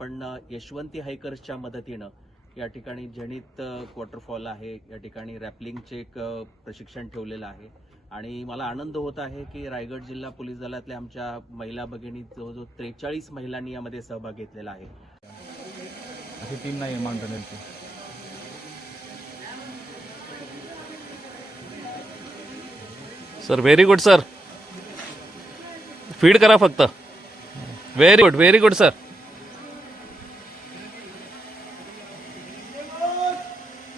आपण यशवंती हायकर्सच्या मदतीनं या ठिकाणी जनित वॉटरफॉल आहे. या ठिकाणी रॅपलिंगचे एक प्रशिक्षण ठेवलेलं आहे. आणि मला आनंद होत आहे की रायगड जिल्हा पोलीस दलातल्या आमच्या महिला भगिनी जवळजवळ त्रेचाळीस महिलांनी यामध्ये सहभाग घेतलेला आहे. अशी टीम नाही आहे माउंटनेरची sir very good sir feed करा फक्त. Very good very good sir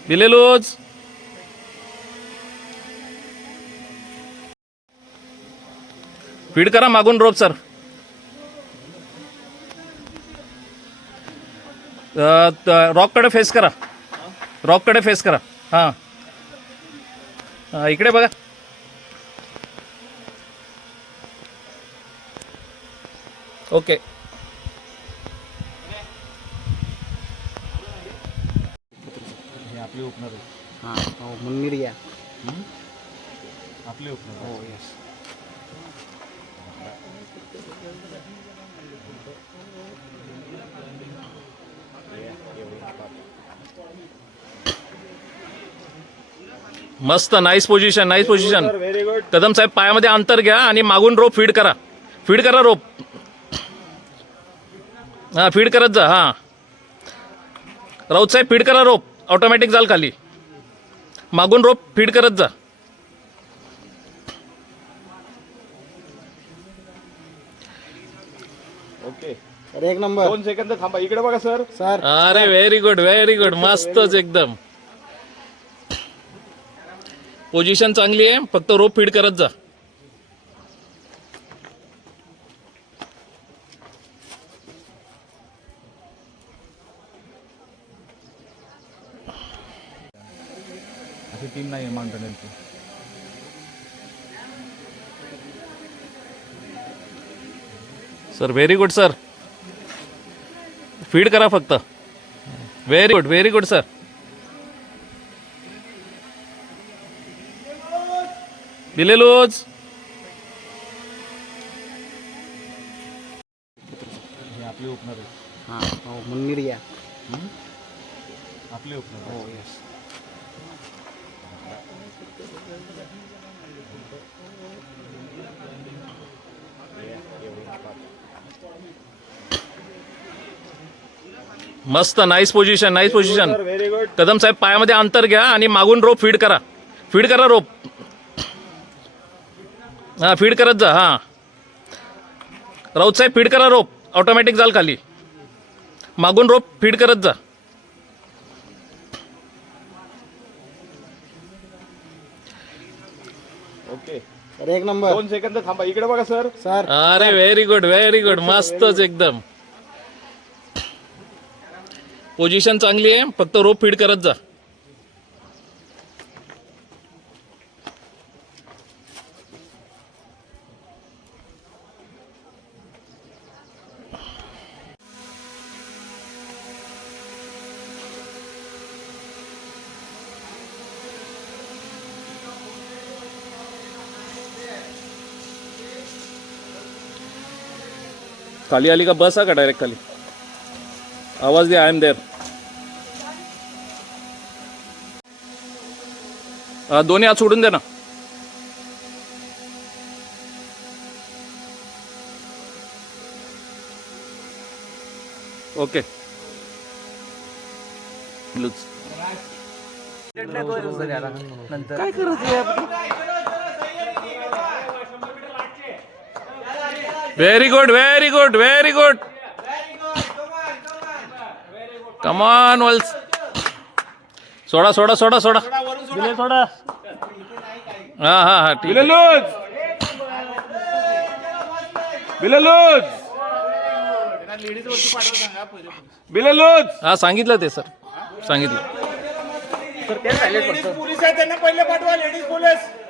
दिलेलोच feed करा मागून रोप सर रॉककडे फेस करा. रॉककडे फेस करा. हां. हां इकडे बघा. ओके आपले ओपनर हां हो मुन्नीर घ्या. आपले ओपनर हो यस मस्त nice position nice position Kadam साहेब पायामध्ये अंतर घ्या आणि मागून रोप फीड करा. फीड करा रोप हा फीड करत जा हा. राऊत साहेब फीड करा रोप ऑटोमॅटिक जाल खाली. मागून रोप फीड करत जा. ओके. तर एक नंबर. दोन सेकंद थांबा. इकडे बघा सर सर अरे व्हेरी गुड व्हेरी गुड मस्तच एकदम. पोझिशन चांगली आहे. फक्त रोप फीड करत जा. अशी टीम नाही आहे माउंटनेरची sir very good sir feed करा फक्त. Very good very good sir बिलेलूज. मस्त nice position nice position very good Kadam साहेब पायामध्ये अंतर घ्या आणि मागून रोप फीड करा. फीड करा रोप हा फीड करत जा हा. राऊत साहेब फीड करा रोप ऑटोमॅटिक जाल खाली. मागून रोप फीड करत जा. ओके तर एक नंबर. दोन सेकंद थांबा. इकडे बघा सर सर अरे व्हेरी गुड व्हेरी गुड मस्तच एकदम. पोझिशन चांगली आहे फक्त रोप फीड करत जा. खाली आली का? बस हा का डायरेक्ट खाली? आवाज दे आय एम देअर दोन्ही हात सोडून दे ना. ओके काय करत very good very good very good come on वल्स सोडा सोडा सोडा सोडा. सोडा. हा हा हा ठीक आहे. बिलेलूज. बिलेलूज. बिलेलूज. हा सांगितलं ते सर. सांगितलं.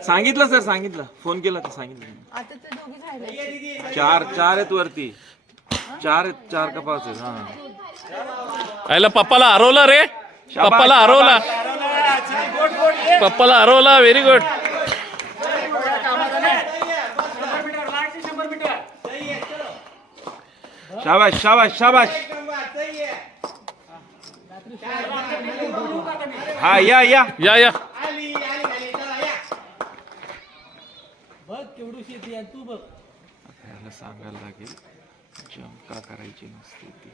सांगितलं सर सांगितलं. फोन केला तर सांगितलं. आता ते दोघी राहिले चार चार आहेत वरती. चार आहेत चार का पाच आहेत हा. आयला पप्पाला हरवला रे. पप्पाला हरवला. पप्पाला हरवला व्हेरी गुड शाबाश शाबाश शाबाश हा या या. या या. बघ केवढू शेती तू बघ. सांगायला लागेल जमका करायची नसते ती.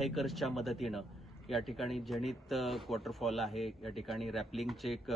हायकर्सच्या मदतीनं. या ठिकाणी जणित क्वॉटरफॉल आहे. या ठिकाणी रॅपलिंगचे एक